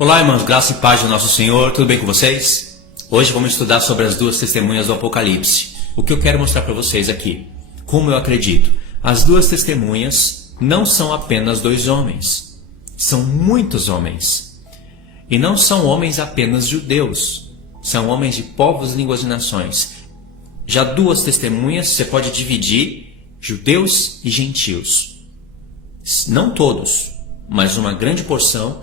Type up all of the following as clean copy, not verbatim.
Olá, irmãos, graça e paz do nosso Senhor, tudo bem com vocês? Hoje vamos estudar sobre as duas testemunhas do Apocalipse. O que eu quero mostrar para vocês aqui, como eu acredito, as duas testemunhas não são apenas dois homens, são muitos homens. E não são homens apenas judeus, são homens de povos, línguas e nações. Já duas testemunhas você pode dividir judeus e gentios. Não todos, mas uma grande porção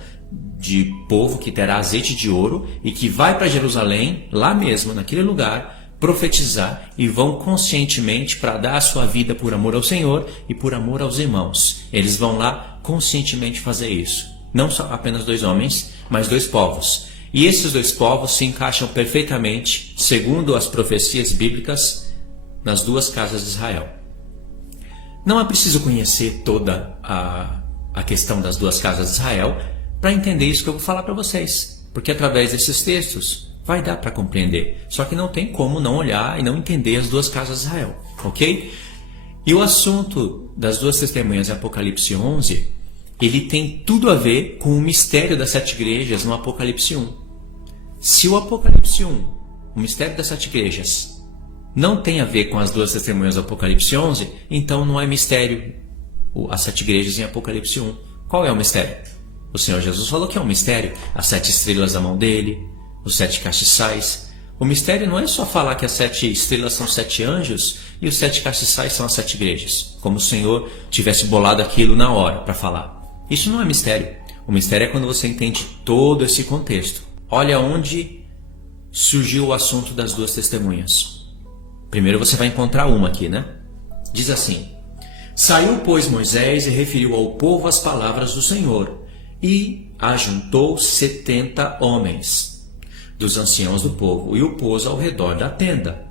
de povo que terá azeite de ouro e que vai para Jerusalém, lá mesmo, naquele lugar, profetizar e vão conscientemente para dar a sua vida por amor ao Senhor e por amor aos irmãos. Eles vão lá conscientemente fazer isso. Não só apenas dois homens, mas dois povos. E esses dois povos se encaixam perfeitamente, segundo as profecias bíblicas, nas duas casas de Israel. Não é preciso conhecer toda a questão das duas casas de Israel para entender isso que eu vou falar para vocês, porque através desses textos vai dar para compreender, só que não tem como não olhar e não entender as duas casas de Israel, ok? E o assunto das duas testemunhas em Apocalipse 11, ele tem tudo a ver com o mistério das sete igrejas no Apocalipse 1. Se o Apocalipse 1, o mistério das sete igrejas, não tem a ver com as duas testemunhas do Apocalipse 11, então não é mistério as sete igrejas em Apocalipse 1. Qual é o mistério? O Senhor Jesus falou que é um mistério, as sete estrelas na mão dele, os sete castiçais. O mistério não é só falar que as sete estrelas são sete anjos e os sete castiçais são as sete igrejas, como o Senhor tivesse bolado aquilo na hora para falar. Isso não é mistério. O mistério é quando você entende todo esse contexto. Olha onde surgiu o assunto das duas testemunhas. Primeiro você vai encontrar uma aqui, né? Diz assim: Saiu, pois, Moisés e referiu ao povo as palavras do Senhor, e ajuntou 70 homens dos anciãos do povo e o pôs ao redor da tenda.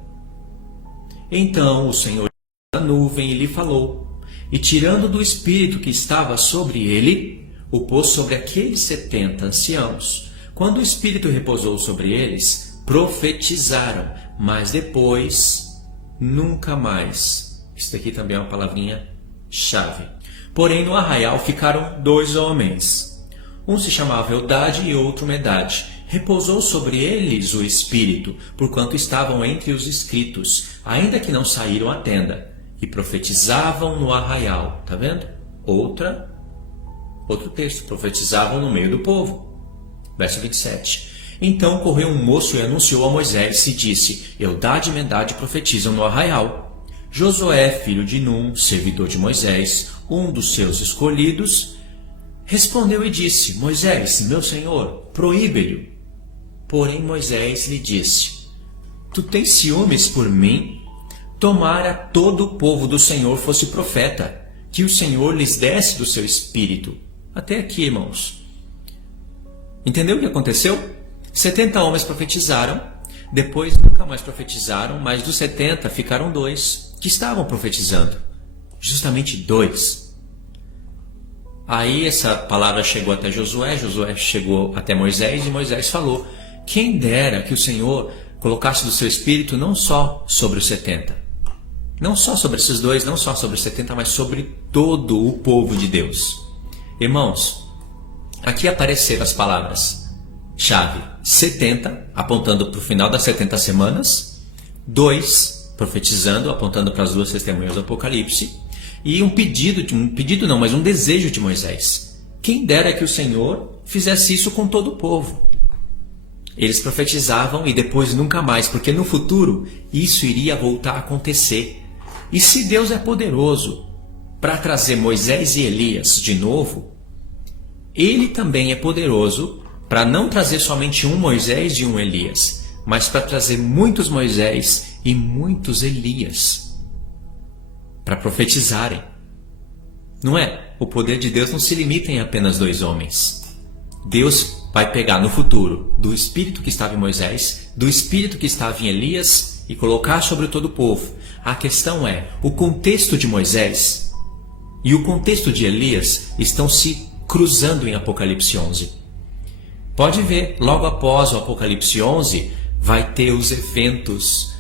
Então o Senhor da nuvem lhe falou, e tirando do espírito que estava sobre ele, o pôs sobre aqueles 70 anciãos. Quando o espírito repousou sobre eles, profetizaram, mas depois nunca mais. Isso aqui também é uma palavrinha chave. Porém no arraial ficaram dois homens. Um se chamava Eldade e outro Medade. Repousou sobre eles o Espírito, porquanto estavam entre os inscritos, ainda que não saíram à tenda, e profetizavam no arraial. Está vendo? Outro texto. Profetizavam no meio do povo. Verso 27. Então correu um moço e anunciou a Moisés e disse: Eldade e Medade profetizam no arraial. Josué, filho de Num, servidor de Moisés, um dos seus escolhidos, respondeu e disse: Moisés, meu senhor, proíbe-lhe. Porém Moisés lhe disse: Tu tens ciúmes por mim? Tomara todo o povo do Senhor fosse profeta, que o Senhor lhes desse do seu espírito. Até aqui, irmãos. Entendeu o que aconteceu? 70 homens profetizaram, depois nunca mais profetizaram, mas dos 70 ficaram dois que estavam profetizando. Justamente dois. Aí essa palavra chegou até Josué, Josué chegou até Moisés e Moisés falou: quem dera que o Senhor colocasse do seu espírito não só sobre os 70, não só sobre esses dois, não só sobre os 70, mas sobre todo o povo de Deus. Irmãos, aqui apareceram as palavras chave 70, apontando para o final das 70 semanas, 2, profetizando, apontando para as duas testemunhas do Apocalipse, e um desejo de Moisés. Quem dera que o Senhor fizesse isso com todo o povo. Eles profetizavam e depois nunca mais, porque no futuro isso iria voltar a acontecer. E se Deus é poderoso para trazer Moisés e Elias de novo, Ele também é poderoso para não trazer somente um Moisés e um Elias, mas para trazer muitos Moisés e muitos Elias para profetizarem. Não é? O poder de Deus não se limita em apenas dois homens. Deus vai pegar no futuro do espírito que estava em Moisés, do espírito que estava em Elias e colocar sobre todo o povo. A questão é, o contexto de Moisés e o contexto de Elias estão se cruzando em Apocalipse 11. Pode ver, logo após o Apocalipse 11, vai ter os eventos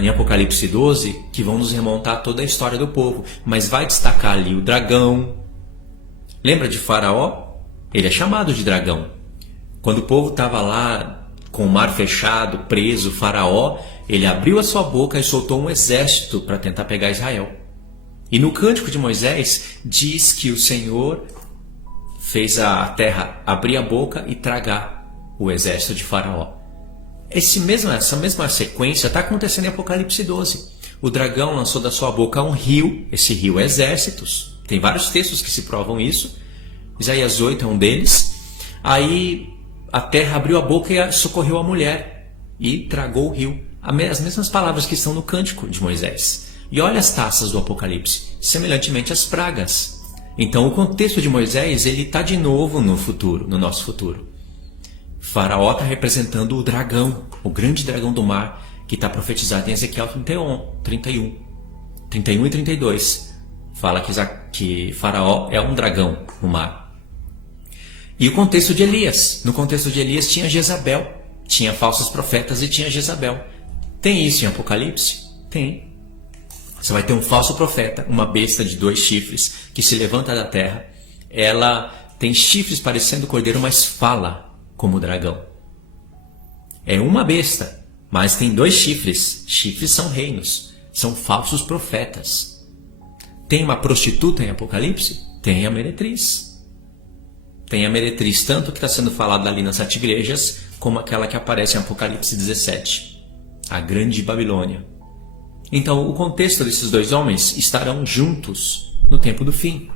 em Apocalipse 12, que vão nos remontar toda a história do povo, mas vai destacar ali o dragão. Lembra de Faraó? Ele é chamado de dragão. Quando o povo estava lá com o mar fechado, preso, Faraó, ele abriu a sua boca e soltou um exército para tentar pegar Israel. E no Cântico de Moisés diz que o Senhor fez a terra abrir a boca e tragar o exército de Faraó. Essa mesma sequência está acontecendo em Apocalipse 12. O dragão lançou da sua boca um rio, esse rio é exércitos. Tem vários textos que se provam isso. Isaías 8 é um deles. Aí a terra abriu a boca e socorreu a mulher e tragou o rio. As mesmas palavras que estão no Cântico de Moisés. E olha as taças do Apocalipse, semelhantemente às pragas. Então o contexto de Moisés ele está de novo no futuro, no nosso futuro. Faraó está representando o dragão, o grande dragão do mar, que está profetizado em Ezequiel 31 e 32. Fala que Faraó é um dragão no mar. E o contexto de Elias. No contexto de Elias tinha Jezabel, tinha falsos profetas e tinha Jezabel. Tem isso em Apocalipse? Tem. Você vai ter um falso profeta, uma besta de 2 chifres, que se levanta da terra. Ela tem chifres parecendo cordeiro, mas fala como dragão. É uma besta, mas tem 2 chifres. Chifres são reinos, são falsos profetas. Tem uma prostituta em Apocalipse? Tem a meretriz. Tem a meretriz, tanto que está sendo falado ali nas 7 igrejas, como aquela que aparece em Apocalipse 17. A grande Babilônia. Então, o contexto desses 2 homens estarão juntos no tempo do fim.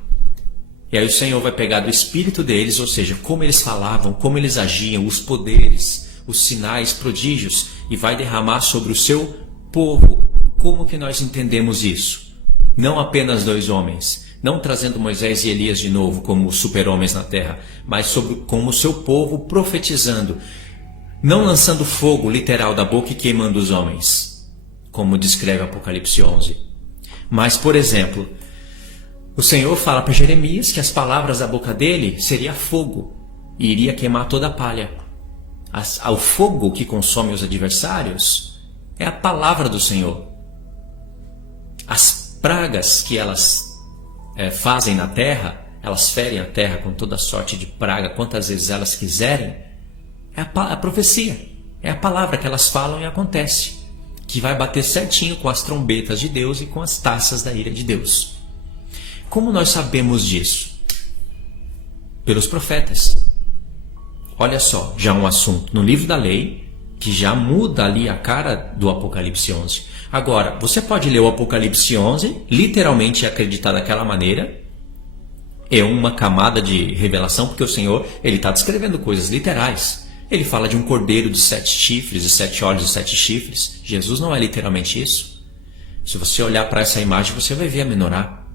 E aí o Senhor vai pegar do espírito deles, ou seja, como eles falavam, como eles agiam, os poderes, os sinais, prodígios, e vai derramar sobre o seu povo. Como que nós entendemos isso? Não apenas 2 homens, não trazendo Moisés e Elias de novo como super-homens na terra, mas como o seu povo profetizando, não lançando fogo literal da boca e queimando os homens, como descreve Apocalipse 11. Mas, por exemplo, o Senhor fala para Jeremias que as palavras da boca dele seria fogo e iria queimar toda a palha. O fogo que consome os adversários é a palavra do Senhor. As pragas que elas fazem na terra, elas ferem a terra com toda sorte de praga, quantas vezes elas quiserem, é a profecia, é a palavra que elas falam e acontece, que vai bater certinho com as trombetas de Deus e com as taças da ira de Deus. Como nós sabemos disso? Pelos profetas. Olha só, já um assunto no livro da lei, que já muda ali a cara do Apocalipse 11. Agora, você pode ler o Apocalipse 11, literalmente acreditar daquela maneira. É uma camada de revelação, porque o Senhor ele está descrevendo coisas literais. Ele fala de um cordeiro de 7 chifres, e 7 olhos e 7 chifres. Jesus não é literalmente isso. Se você olhar para essa imagem, você vai ver a menorá.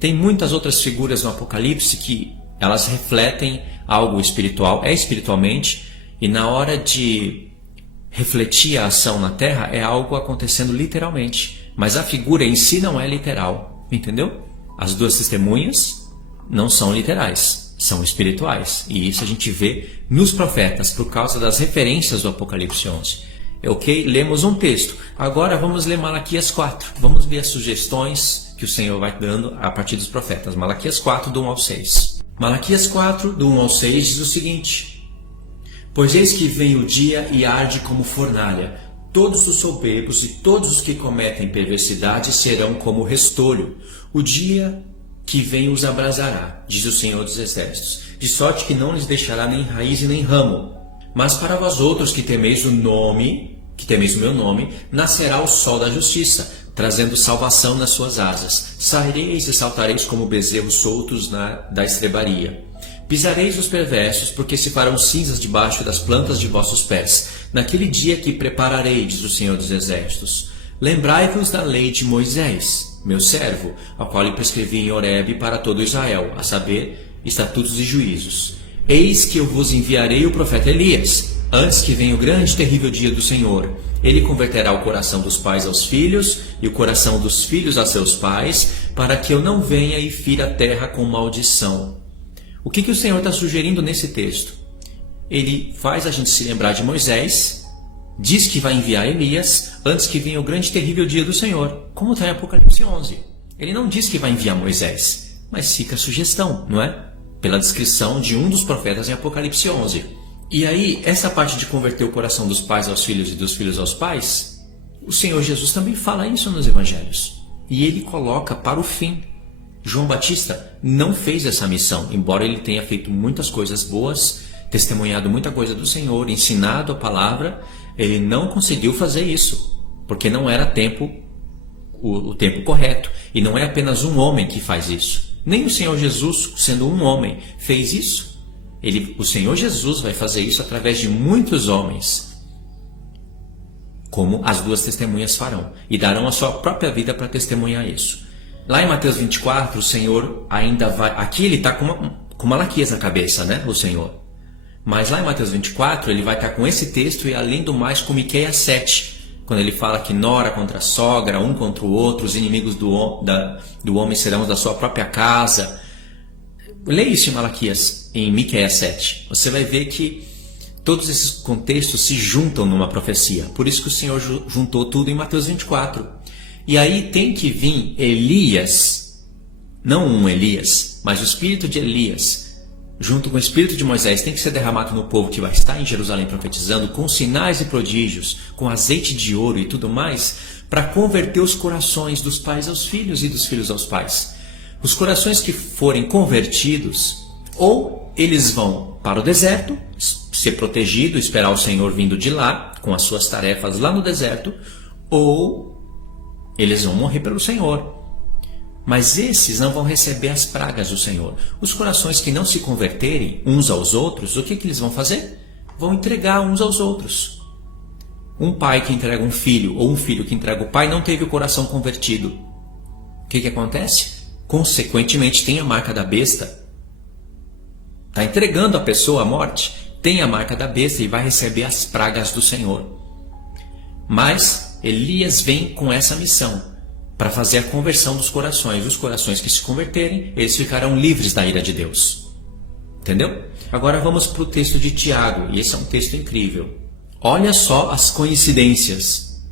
Tem muitas outras figuras no Apocalipse que elas refletem algo espiritual, espiritualmente, e na hora de refletir a ação na terra, é algo acontecendo literalmente. Mas a figura em si não é literal, entendeu? As 2 testemunhas não são literais, são espirituais. E isso a gente vê nos profetas, por causa das referências do Apocalipse 11. Ok? Lemos um texto. Agora vamos ler Malaquias 4. Vamos ver as sugestões que o Senhor vai dando a partir dos profetas. Malaquias 4, do 1 ao 6. Malaquias 4, do 1 ao 6 diz o seguinte: Pois eis que vem o dia e arde como fornalha. Todos os soberbos e todos os que cometem perversidade serão como restolho. O dia que vem os abrasará, diz o Senhor dos Exércitos, de sorte que não lhes deixará nem raiz e nem ramo. Mas para vós outros que temeis o meu nome, nascerá o sol da justiça, trazendo salvação nas suas asas. Saireis e saltareis como bezerros soltos da estrebaria. Pisareis os perversos, porque se farão cinzas debaixo das plantas de vossos pés, naquele dia que prepararei, diz o Senhor dos Exércitos. Lembrai-vos da lei de Moisés, meu servo, ao qual lhe prescrevi em Horebe para todo Israel, a saber, estatutos e juízos. Eis que eu vos enviarei o profeta Elias, antes que venha o grande e terrível dia do Senhor. Ele converterá o coração dos pais aos filhos, e o coração dos filhos a seus pais, para que eu não venha e fira a terra com maldição. O que o Senhor está sugerindo nesse texto? Ele faz a gente se lembrar de Moisés, diz que vai enviar Elias antes que venha o grande e terrível dia do Senhor, como está em Apocalipse 11. Ele não diz que vai enviar Moisés, mas fica a sugestão, não é? pela descrição de um dos profetas em Apocalipse 11. E aí, essa parte de converter o coração dos pais aos filhos e dos filhos aos pais, o Senhor Jesus também fala isso nos evangelhos. E ele coloca para o fim. João Batista não fez essa missão, embora ele tenha feito muitas coisas boas, testemunhado muita coisa do Senhor, ensinado a palavra, ele não conseguiu fazer isso, porque não era o tempo correto. E não é apenas um homem que faz isso. Nem o Senhor Jesus, sendo um homem, fez isso. O Senhor Jesus vai fazer isso através de muitos homens, como as duas testemunhas farão, e darão a sua própria vida para testemunhar isso. Lá em Mateus 24, o Senhor ainda vai... Aqui ele está com Malaquias na cabeça, né? O Senhor. Mas lá em Mateus 24, ele vai estar com esse texto e, além do mais, com Miqueias 7, quando ele fala que nora contra sogra, um contra o outro, os inimigos do homem serão da sua própria casa. Leia isso em Miqueias 7. Você vai ver que todos esses contextos se juntam numa profecia. Por isso que o Senhor juntou tudo em Mateus 24. E aí tem que vir Elias, não um Elias, mas o espírito de Elias, junto com o espírito de Moisés, tem que ser derramado no povo que vai estar em Jerusalém profetizando, com sinais e prodígios, com azeite de ouro e tudo mais, para converter os corações dos pais aos filhos e dos filhos aos pais. Os corações que forem convertidos, ou eles vão para o deserto, ser protegido, esperar o Senhor vindo de lá, com as suas tarefas lá no deserto, ou eles vão morrer pelo Senhor. Mas esses não vão receber as pragas do Senhor. Os corações que não se converterem uns aos outros, o que eles vão fazer? Vão entregar uns aos outros. Um pai que entrega um filho, ou um filho que entrega o pai, não teve o coração convertido. O que acontece? Consequentemente, tem a marca da besta. Está entregando a pessoa à morte, tem a marca da besta e vai receber as pragas do Senhor. Mas Elias vem com essa missão, para fazer a conversão dos corações. Os corações que se converterem, eles ficarão livres da ira de Deus. Entendeu? Agora vamos para o texto de Tiago, e esse é um texto incrível. Olha só as coincidências.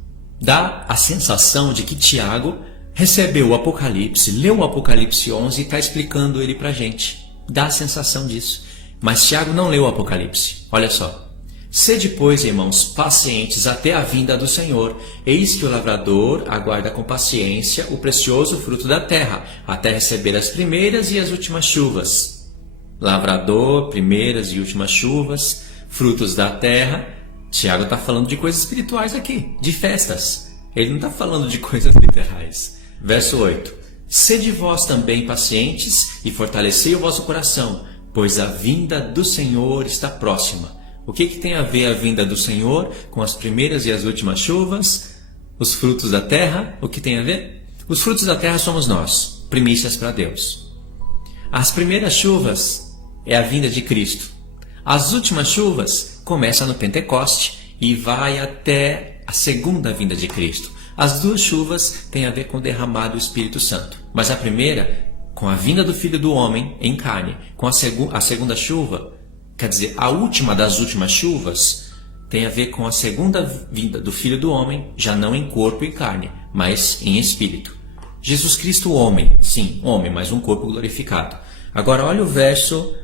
Dá a sensação de que Tiago recebeu o Apocalipse, leu o Apocalipse 11 e está explicando ele para a gente. Dá a sensação disso. Mas Tiago não leu o Apocalipse. Olha só. Sede, pois, irmãos, pacientes até a vinda do Senhor. Eis que o lavrador aguarda com paciência o precioso fruto da terra, até receber as primeiras e as últimas chuvas. Lavrador, primeiras e últimas chuvas, frutos da terra. Tiago está falando de coisas espirituais aqui, de festas. Ele não está falando de coisas literais. Verso 8. Sede vós também pacientes e fortalecei o vosso coração, pois a vinda do Senhor está próxima. O que tem a ver a vinda do Senhor com as primeiras e as últimas chuvas? Os frutos da terra? O que tem a ver? Os frutos da terra somos nós, primícias para Deus. As primeiras chuvas é a vinda de Cristo. As últimas chuvas começam no Pentecoste e vai até a segunda vinda de Cristo. As duas chuvas têm a ver com o derramado do Espírito Santo. Mas a primeira, com a vinda do Filho do Homem em carne, com a segunda chuva, quer dizer, a última das últimas chuvas tem a ver com a segunda vinda do Filho do Homem, já não em corpo e carne, mas em espírito. Jesus Cristo, homem, sim, homem, mas um corpo glorificado. Agora olha o verso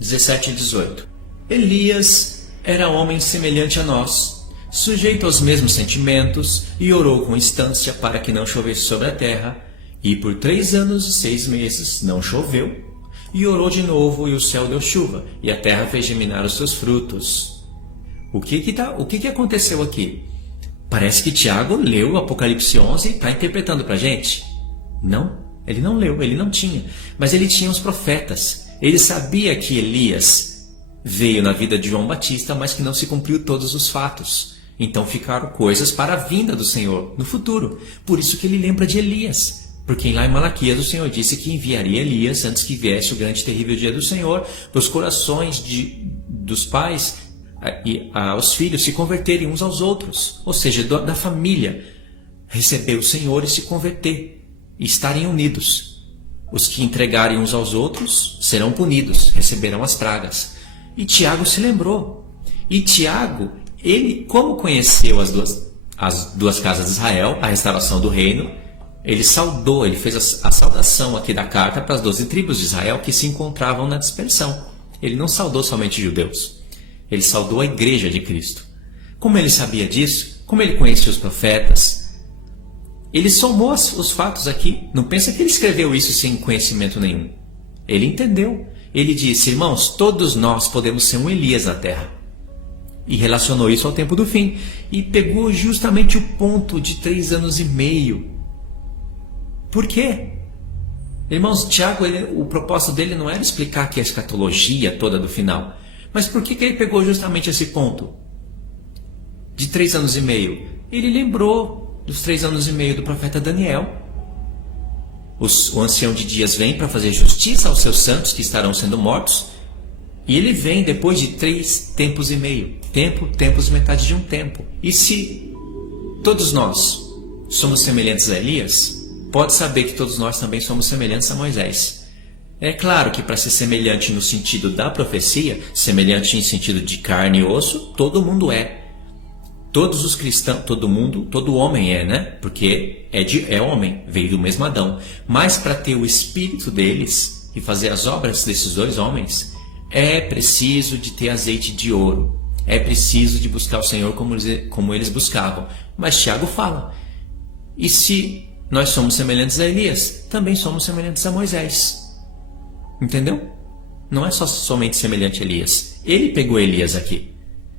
17 e 18. Elias era homem semelhante a nós, sujeito aos mesmos sentimentos, e orou com instância para que não chovesse sobre a terra, e por 3 anos e 6 meses não choveu. E orou de novo, e o céu deu chuva, e a terra fez germinar os seus frutos. O que aconteceu aqui? Parece que Tiago leu o Apocalipse 11 e está interpretando para a gente. Não, ele não leu, ele não tinha. Mas ele tinha os profetas. Ele sabia que Elias veio na vida de João Batista, mas que não se cumpriu todos os fatos. Então ficaram coisas para a vinda do Senhor no futuro. Por isso que ele lembra de Elias. Porque lá em Malaquias o Senhor disse que enviaria Elias antes que viesse o grande e terrível dia do Senhor, para os corações dos pais e aos filhos se converterem uns aos outros. Ou seja, da família receber o Senhor e se converter e estarem unidos. Os que entregarem uns aos outros serão punidos, receberão as pragas. E Tiago se lembrou. E Tiago, ele como conheceu as duas casas de Israel, a restauração do reino, ele saudou, ele fez a saudação aqui da carta para as 12 tribos de Israel que se encontravam na dispersão. Ele não saudou somente judeus, ele saudou a igreja de Cristo. Como ele sabia disso? Como ele conhecia os profetas? Ele somou os fatos aqui. Não pensa que ele escreveu isso sem conhecimento nenhum. Ele entendeu. Ele disse: irmãos, todos nós podemos ser um Elias na terra. E relacionou isso ao tempo do fim. E pegou justamente o ponto de 3 anos e meio. Por quê? Irmãos, Tiago, o propósito dele não era explicar aqui a escatologia toda do final. Mas por que ele pegou justamente esse ponto? De 3 anos e meio. Ele lembrou dos 3 anos e meio do profeta Daniel. O ancião de dias vem para fazer justiça aos seus santos que estarão sendo mortos. E ele vem depois de 3 tempos e meio. Tempos, metade de um tempo. E se todos nós somos semelhantes a Elias, pode saber que todos nós também somos semelhantes a Moisés. É claro que para ser semelhante no sentido da profecia, semelhante em sentido de carne e osso, todo mundo é. Todos os cristãos, todo homem é, né? Porque é homem, veio do mesmo Adão. Mas para ter o espírito deles e fazer as obras desses 2 homens, é preciso de ter azeite de ouro. É preciso de buscar o Senhor como eles buscavam. Mas Tiago fala: e se nós somos semelhantes a Elias, também somos semelhantes a Moisés. Entendeu? Não é somente semelhante a Elias. Ele pegou Elias aqui.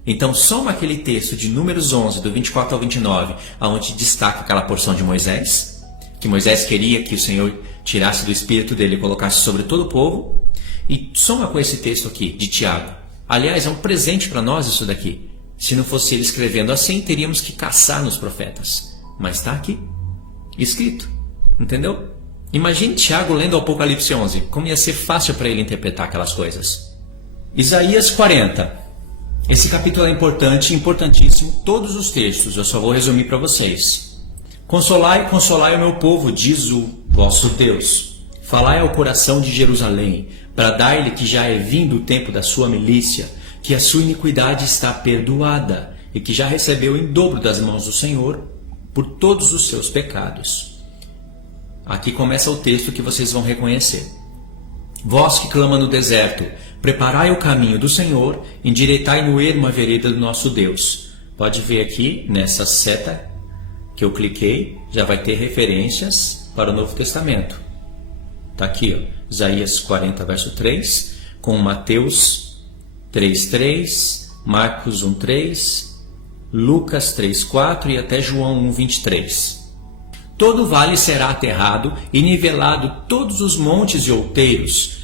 Então soma aquele texto de Números 11, do 24 ao 29, onde destaca aquela porção de Moisés, que Moisés queria que o Senhor tirasse do espírito dele e colocasse sobre todo o povo, e soma com esse texto aqui, de Tiago. Aliás, é um presente para nós isso daqui. Se não fosse ele escrevendo assim, teríamos que caçar nos profetas. Mas está aqui, escrito. Entendeu? Imagine Tiago lendo o Apocalipse 11, como ia ser fácil para ele interpretar aquelas coisas. Isaías 40. Esse capítulo é importante, importantíssimo, todos os textos, eu só vou resumir para vocês. Consolai, consolai o meu povo, diz o vosso Deus. Falai ao coração de Jerusalém, bradai-lhe que já é vindo o tempo da sua milícia, que a sua iniquidade está perdoada, e que já recebeu em dobro das mãos do Senhor por todos os seus pecados. Aqui começa o texto que vocês vão reconhecer. Vós que clama no deserto, preparai o caminho do Senhor, endireitai no ermo a vereda do nosso Deus. Pode ver aqui, nessa seta que eu cliquei, já vai ter referências para o Novo Testamento. Está aqui, ó, Isaías 40, verso 3, com Mateus 3:3, Marcos 1:3, Lucas 3:4 e até João 1:23. Todo vale será aterrado e nivelado todos os montes e outeiros.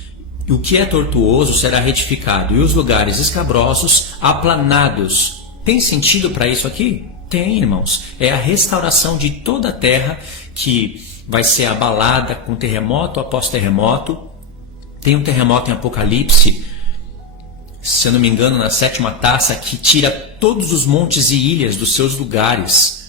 O que é tortuoso será retificado e os lugares escabrosos aplanados. Tem sentido para isso aqui? Tem, irmãos. É a restauração de toda a terra que vai ser abalada com terremoto após terremoto. Tem um terremoto em Apocalipse, se eu não me engano, na 7ª taça, que tira todos os montes e ilhas dos seus lugares.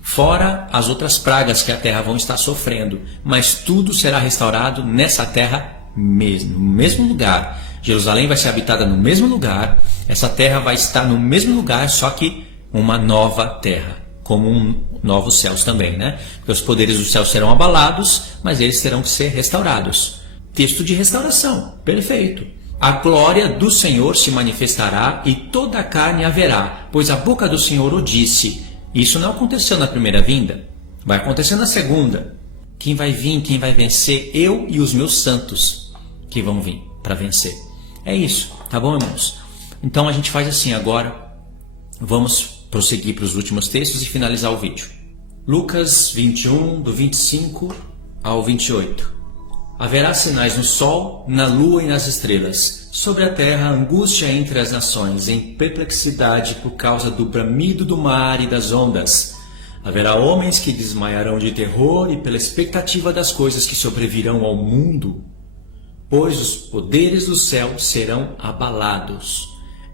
Fora as outras pragas que a terra vão estar sofrendo, mas tudo será restaurado nessa terra mesmo, no mesmo lugar. Jerusalém vai ser habitada no mesmo lugar, essa terra vai estar no mesmo lugar, só que uma nova terra, como novos céus também, né? Porque os poderes do céu serão abalados, mas eles terão que ser restaurados. Texto de restauração, perfeito. A glória do Senhor se manifestará e toda a carne a verá, pois a boca do Senhor o disse. Isso não aconteceu na primeira vinda, vai acontecer na segunda. Quem vai vir, quem vai vencer? Eu e os meus santos que vão vir para vencer. É isso, tá bom, irmãos? Então a gente faz assim agora. Vamos prosseguir para os últimos textos e finalizar o vídeo. Lucas 21, do 25 ao 28. Haverá sinais no sol, na lua e nas estrelas. Sobre a terra, angústia entre as nações, em perplexidade por causa do bramido do mar e das ondas. Haverá homens que desmaiarão de terror e pela expectativa das coisas que sobrevirão ao mundo, pois os poderes do céu serão abalados.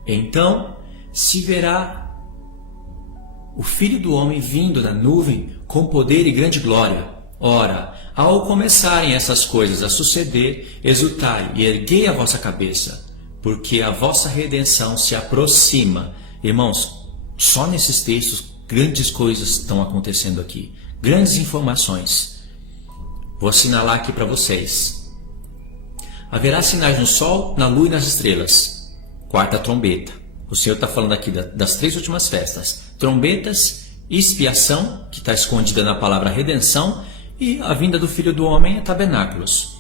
Então se verá o Filho do Homem vindo na nuvem com poder e grande glória. Ora, ao começarem essas coisas a suceder, exultai e erguei a vossa cabeça, porque a vossa redenção se aproxima. Irmãos, só nesses textos grandes coisas estão acontecendo aqui, grandes informações. Vou assinalar aqui para vocês. Haverá sinais no sol, na lua e nas estrelas. Quarta trombeta. O Senhor está falando aqui das 3 últimas festas. Trombetas, expiação, que está escondida na palavra redenção, e a vinda do Filho do Homem é tabernáculos.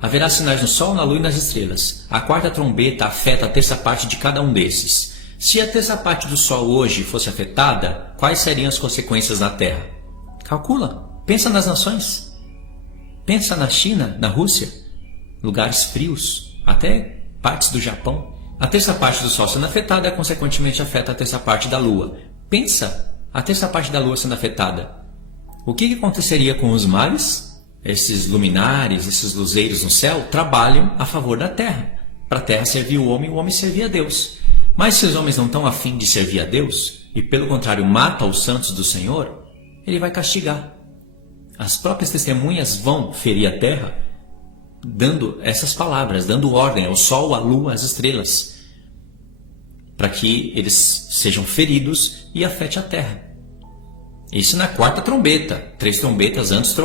Haverá sinais no sol, na lua e nas estrelas. A quarta trombeta afeta a terça parte de cada um desses. Se a terça parte do sol hoje fosse afetada, quais seriam as consequências na Terra? Calcula. Pensa nas nações. Pensa na China, na Rússia. Lugares frios, até partes do Japão. A terça parte do sol sendo afetada, consequentemente afeta a terça parte da lua. Pensa, a terça parte da lua sendo afetada. O que aconteceria com os mares? Esses luminares, esses luzeiros no céu, trabalham a favor da terra. Para a terra servir o homem servir a Deus. Mas se os homens não estão a fim de servir a Deus, e pelo contrário matam os santos do Senhor, Ele vai castigar. As próprias testemunhas vão ferir a terra, dando essas palavras, dando ordem ao sol, à lua, às estrelas, para que eles sejam feridos e afete a terra. Isso na quarta trombeta. 3 trombetas antes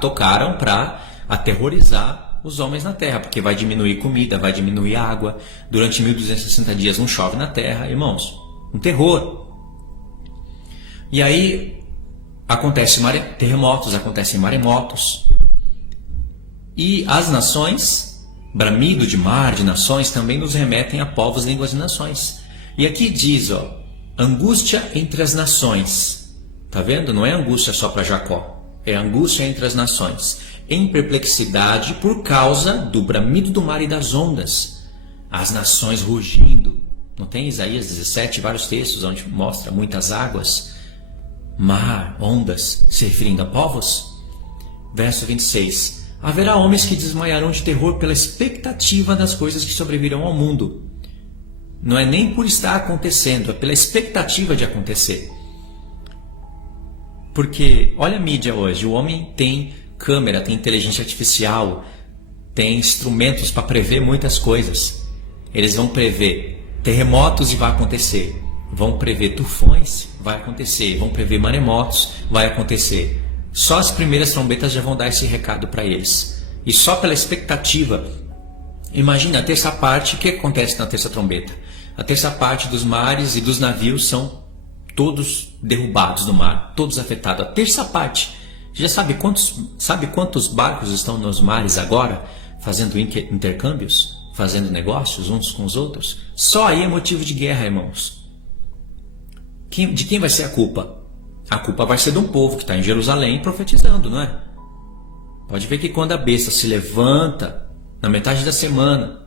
tocaram para aterrorizar os homens na terra, porque vai diminuir comida, vai diminuir água. Durante 1260 dias não chove na terra, irmãos. Um terror. E aí acontecem maremotos. E as nações, bramido de mar, de nações, também nos remetem a povos, línguas e nações. E aqui diz, angústia entre as nações. Tá vendo? Não é angústia só para Jacó. É angústia entre as nações. Em perplexidade por causa do bramido do mar e das ondas. As nações rugindo. Não tem Isaías 17, vários textos onde mostra muitas águas? Mar, ondas, se referindo a povos? Verso 26. Haverá homens que desmaiarão de terror pela expectativa das coisas que sobrevirão ao mundo. Não é nem por estar acontecendo, é pela expectativa de acontecer. Porque, olha a mídia hoje, o homem tem câmera, tem inteligência artificial, tem instrumentos para prever muitas coisas. Eles vão prever terremotos e vai acontecer. Vão prever tufões, vai acontecer. Vão prever maremotos, vai acontecer. Só as primeiras trombetas já vão dar esse recado para eles. E só pela expectativa. Imagina a terça parte, o que acontece na terça trombeta? A terça parte dos mares e dos navios são todos derrubados no mar, todos afetados. A terça parte. Já sabe quantos barcos estão nos mares agora, fazendo intercâmbios, fazendo negócios uns com os outros? Só aí é motivo de guerra, irmãos. De quem vai ser a culpa? A culpa vai ser de um povo que está em Jerusalém profetizando, não é? Pode ver que quando a besta se levanta na metade da semana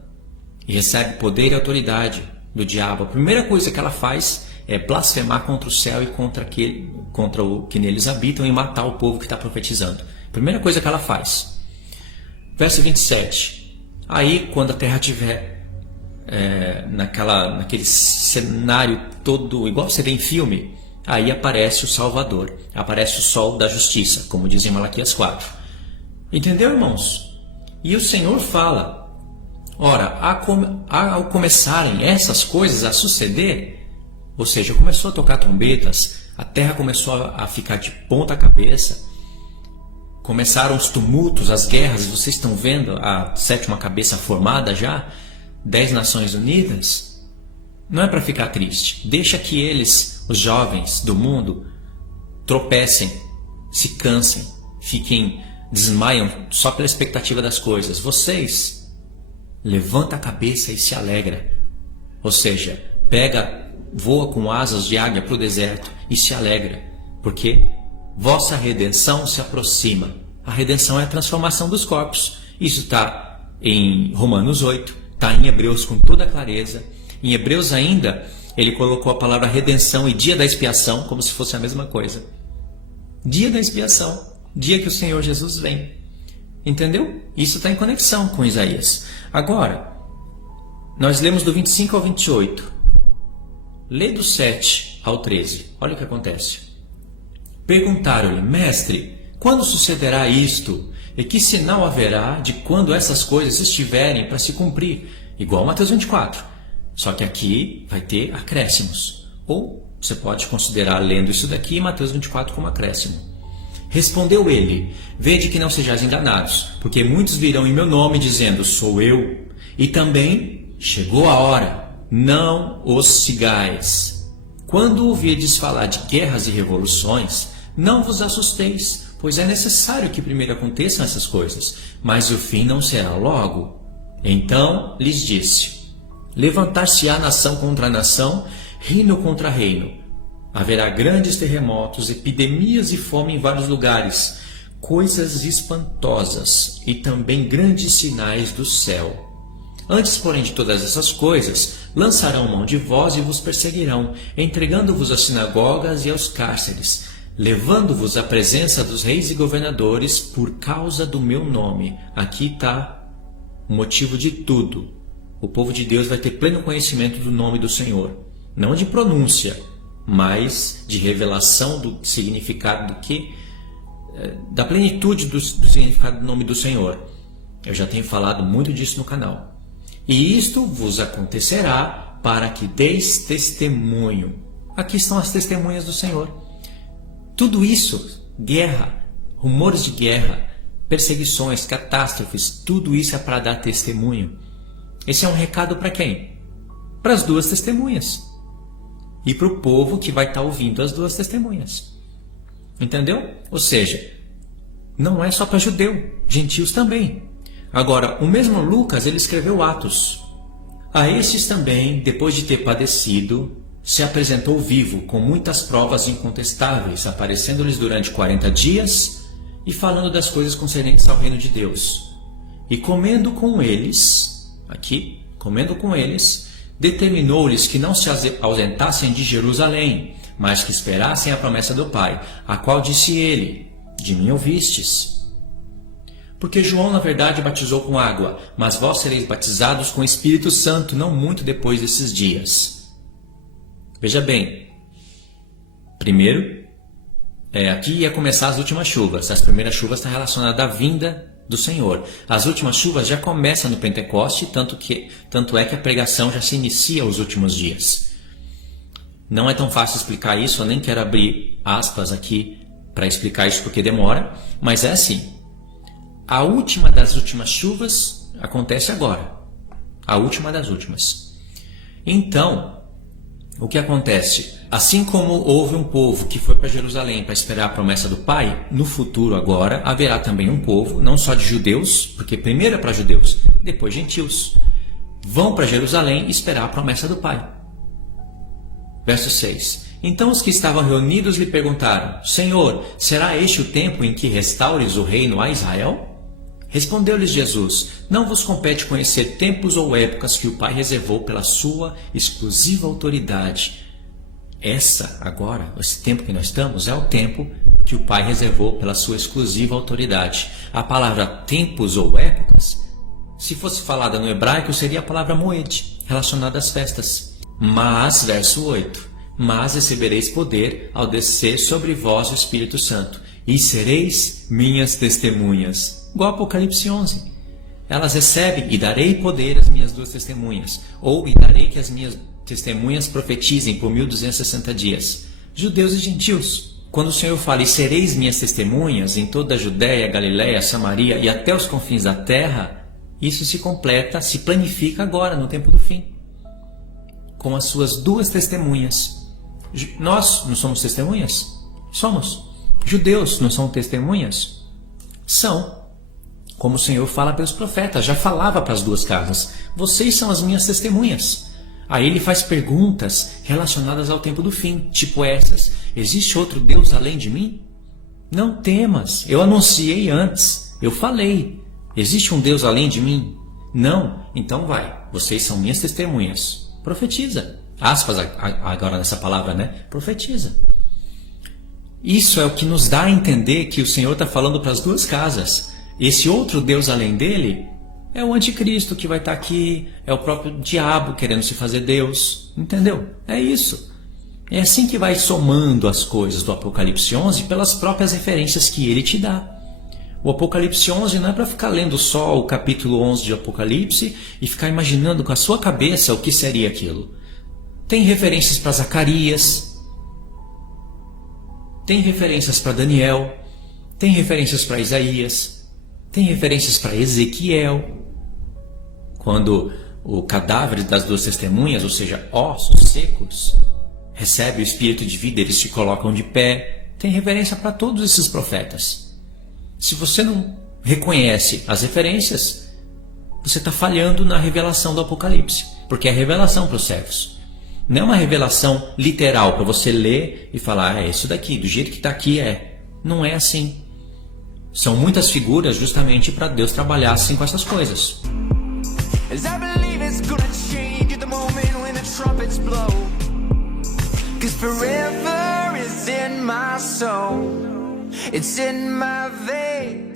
e recebe poder e autoridade do diabo, a primeira coisa que ela faz é blasfemar contra o céu e contra o que neles habitam e matar o povo que está profetizando. Primeira coisa que ela faz. Verso 27. Aí, quando a terra estiver naquele cenário todo, igual você vê em filme, aí aparece o Salvador, aparece o sol da justiça, como diz em Malaquias 4. Entendeu, irmãos? E o Senhor fala, ora, ao começarem essas coisas a suceder, ou seja, começou a tocar trombetas, a terra começou a ficar de ponta cabeça, começaram os tumultos, as guerras, vocês estão vendo a 7ª cabeça formada já, 10 nações unidas. Não é para ficar triste, deixa que eles, os jovens do mundo, tropecem, se cansem, desmaiam só pela expectativa das coisas. Vocês, levanta a cabeça e se alegra. Ou seja, voa com asas de águia para o deserto e se alegra, porque vossa redenção se aproxima. A redenção é a transformação dos corpos. Isso está em Romanos 8, está em Hebreus com toda clareza. Em Hebreus ainda, ele colocou a palavra redenção e dia da expiação como se fosse a mesma coisa. Dia da expiação, dia que o Senhor Jesus vem. Entendeu? Isso está em conexão com Isaías. Agora, nós lemos do 25 ao 28. Lê do 7 ao 13. Olha o que acontece. Perguntaram-lhe, mestre, quando sucederá isto? E que sinal haverá de quando essas coisas estiverem para se cumprir? Igual Mateus 24. Só que aqui vai ter acréscimos. Ou você pode considerar lendo isso daqui Mateus 24 como acréscimo. Respondeu ele: Vede que não sejais enganados, porque muitos virão em meu nome dizendo: Sou eu. E também chegou a hora, não os sigais. Quando ouvirdes falar de guerras e revoluções, não vos assusteis, pois é necessário que primeiro aconteçam essas coisas, mas o fim não será logo. Então lhes disse: Levantar-se-á nação contra nação, reino contra reino. Haverá grandes terremotos, epidemias e fome em vários lugares, coisas espantosas e também grandes sinais do céu. Antes, porém, de todas essas coisas, lançarão mão de vós e vos perseguirão, entregando-vos às sinagogas e aos cárceres, levando-vos à presença dos reis e governadores por causa do meu nome. Aqui está o motivo de tudo. O povo de Deus vai ter pleno conhecimento do nome do Senhor, não de pronúncia, mas de revelação do significado da plenitude do significado do nome do Senhor. Eu já tenho falado muito disso no canal. E isto vos acontecerá para que deis testemunho. Aqui estão as testemunhas do Senhor. Tudo isso, guerra, rumores de guerra, perseguições, catástrofes, tudo isso é para dar testemunho. Esse é um recado para quem? Para as duas testemunhas. E para o povo que vai estar ouvindo as duas testemunhas. Entendeu? Ou seja, não é só para judeu, gentios também. Agora, o mesmo Lucas, ele escreveu Atos. A estes também, depois de ter padecido, se apresentou vivo, com muitas provas incontestáveis, aparecendo-lhes durante 40 dias e falando das coisas concernentes ao reino de Deus. E comendo com eles, determinou-lhes que não se ausentassem de Jerusalém, mas que esperassem a promessa do Pai, a qual disse ele: De mim ouvistes. Porque João, na verdade, batizou com água, mas vós sereis batizados com o Espírito Santo não muito depois desses dias. Veja bem, primeiro, aqui ia começar as últimas chuvas. As primeiras chuvas estão relacionadas à vinda do Senhor. As últimas chuvas já começam no Pentecoste, tanto é que a pregação já se inicia aos últimos dias. Não é tão fácil explicar isso, eu nem quero abrir aspas aqui para explicar isso porque demora, mas é assim. A última das últimas chuvas acontece agora. A última das últimas. Então, o que acontece? Assim como houve um povo que foi para Jerusalém para esperar a promessa do Pai, no futuro agora haverá também um povo, não só de judeus, porque primeiro é para judeus, depois gentios, vão para Jerusalém esperar a promessa do Pai. Verso 6. Então os que estavam reunidos lhe perguntaram: Senhor, será este o tempo em que restaures o reino a Israel? Respondeu-lhes Jesus: Não vos compete conhecer tempos ou épocas que o Pai reservou pela sua exclusiva autoridade. Esse tempo que nós estamos, é o tempo que o Pai reservou pela sua exclusiva autoridade. A palavra tempos ou épocas, se fosse falada no hebraico, seria a palavra moed, relacionada às festas. Mas, verso 8, mas recebereis poder ao descer sobre vós o Espírito Santo, e sereis minhas testemunhas. Igual Apocalipse 11. Elas recebem: e darei poder às minhas duas testemunhas, ou e darei que as minhas testemunhas profetizem por 1260 dias. Judeus e gentios. Quando o Senhor fala: e sereis minhas testemunhas em toda a Judéia, Galiléia, Samaria e até os confins da terra, isso se completa, se planifica agora, no tempo do fim, com as suas duas testemunhas. Nós não somos testemunhas? Somos. Judeus não são testemunhas? São. Como o Senhor fala pelos profetas, já falava para as duas casas: vocês são as minhas testemunhas. Aí ele faz perguntas relacionadas ao tempo do fim, tipo essas: existe outro Deus além de mim? Não temas, eu anunciei antes, eu falei. Existe um Deus além de mim? Não? Então vai, vocês são minhas testemunhas. Profetiza. Aspas agora nessa palavra, né? Profetiza. Isso é o que nos dá a entender que o Senhor está falando para as duas casas. Esse outro Deus além dele é o anticristo que vai estar aqui, é o próprio diabo querendo se fazer Deus. Entendeu? É isso. É assim que vai somando as coisas do Apocalipse 11 pelas próprias referências que ele te dá. O Apocalipse 11 não é para ficar lendo só o capítulo 11 de Apocalipse e ficar imaginando com a sua cabeça o que seria aquilo. Tem referências para Zacarias, tem referências para Daniel, Tem referências para Isaías, tem referências para Ezequiel. Quando o cadáver das duas testemunhas, ou seja, ossos secos, recebe o espírito de vida, eles se colocam de pé. Tem referência para todos esses profetas. Se você não reconhece as referências, você está falhando na revelação do Apocalipse, porque é revelação para os servos. Não é uma revelação literal para você ler e falar, é isso daqui, do jeito que está aqui é. Não é assim. São muitas figuras justamente para Deus trabalhar assim com essas coisas. Forever is in my soul. It's in my veins.